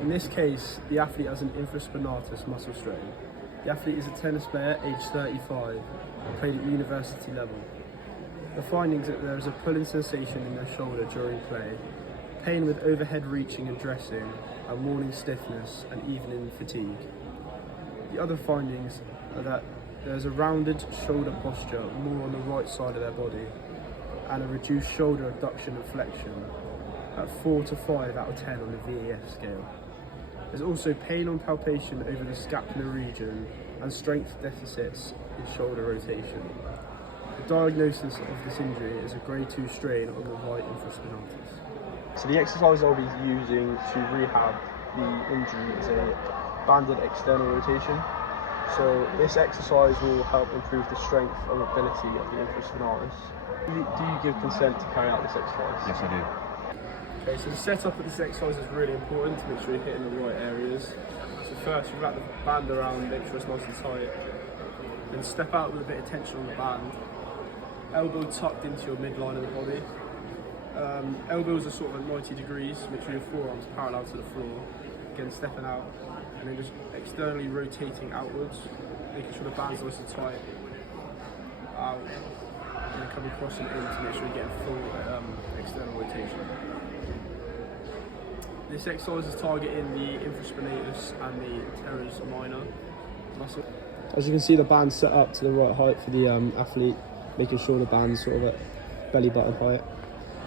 In this case, the athlete has an infraspinatus muscle strain. The athlete is a tennis player aged 35 and played at university level. The findings are that there is a pulling sensation in their shoulder during play, pain with overhead reaching and dressing, and morning stiffness and evening fatigue. The other findings are that there is a rounded shoulder posture more on the right side of their body and a reduced shoulder abduction and flexion at 4 to 5 out of 10 on the VAF scale. There's also pain on palpation over the scapular region and strength deficits in shoulder rotation. The diagnosis of this injury is a grade 2 strain on the right infraspinatus. So the exercise I'll be using to rehab the injury is a banded external rotation. So this exercise will help improve the strength and mobility of the infraspinatus. Do you give consent to carry out this exercise? Yes, I do. Okay, so the setup of this exercise is really important to make sure you're hitting the right areas. So first, you wrap the band around, make sure it's nice and tight. Then step out with a bit of tension on the band. Elbow tucked into your midline of the body. Elbows are sort of at 90 degrees, make sure your forearms parallel to the floor. Again, stepping out, and then just externally rotating outwards, making sure the band's nice and tight. Out, and then coming across and in to make sure you're getting full external rotation. This exercise is targeting the infraspinatus and the teres minor muscle. As you can see, the band's set up to the right height for the athlete, making sure the band's sort of at belly button height.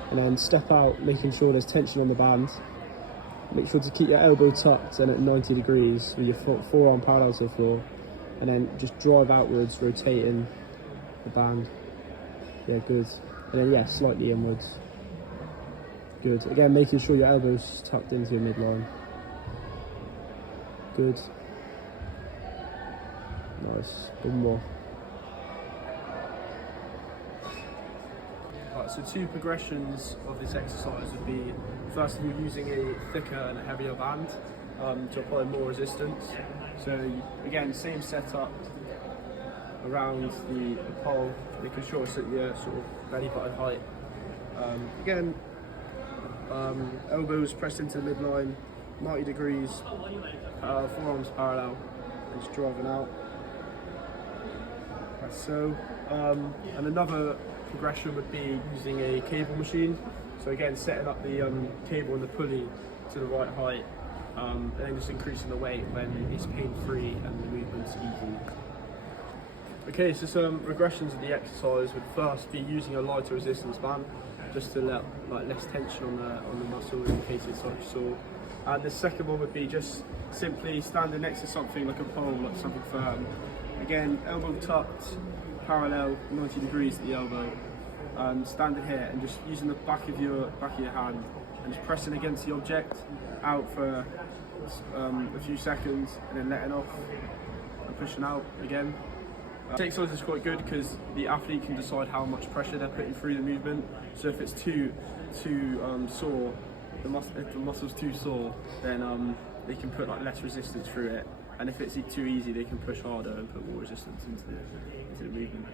And then step out, making sure there's tension on the band. Make sure to keep your elbow tucked and at 90 degrees with your forearm parallel to the floor. And then just drive outwards, rotating the band. Yeah, good. And then, yeah, slightly inwards. Good. Again, making sure your elbow's tucked into your midline. Good. Nice. One more. Right, so two progressions of this exercise would be, first of all, using a thicker and a heavier band to apply more resistance. So again, same setup around the pole, making sure it's at your sort of belly button height. Again, elbows pressed into the midline, 90 degrees, forearms parallel, and just driving out. Like so. And another progression would be using a cable machine. So again, setting up the cable and the pulley to the right height, and then just increasing the weight when it's pain-free and the movement's easy. Okay, so some regressions of the exercise would first be using a lighter resistance band, just to let less tension on the muscle in case it's like sore. And the second one would be just simply standing next to something like a pole, like something firm. Again, elbow tucked, parallel, 90 degrees at the elbow. Standing here and just using the back of your hand and just pressing against the object out for a few seconds, and then letting off and pushing out again. This exercise is quite good because the athlete can decide how much pressure they're putting through the movement. So if it's too sore, if the muscle's too sore, then they can put less resistance through it. And if it's too easy, they can push harder and put more resistance into the movement.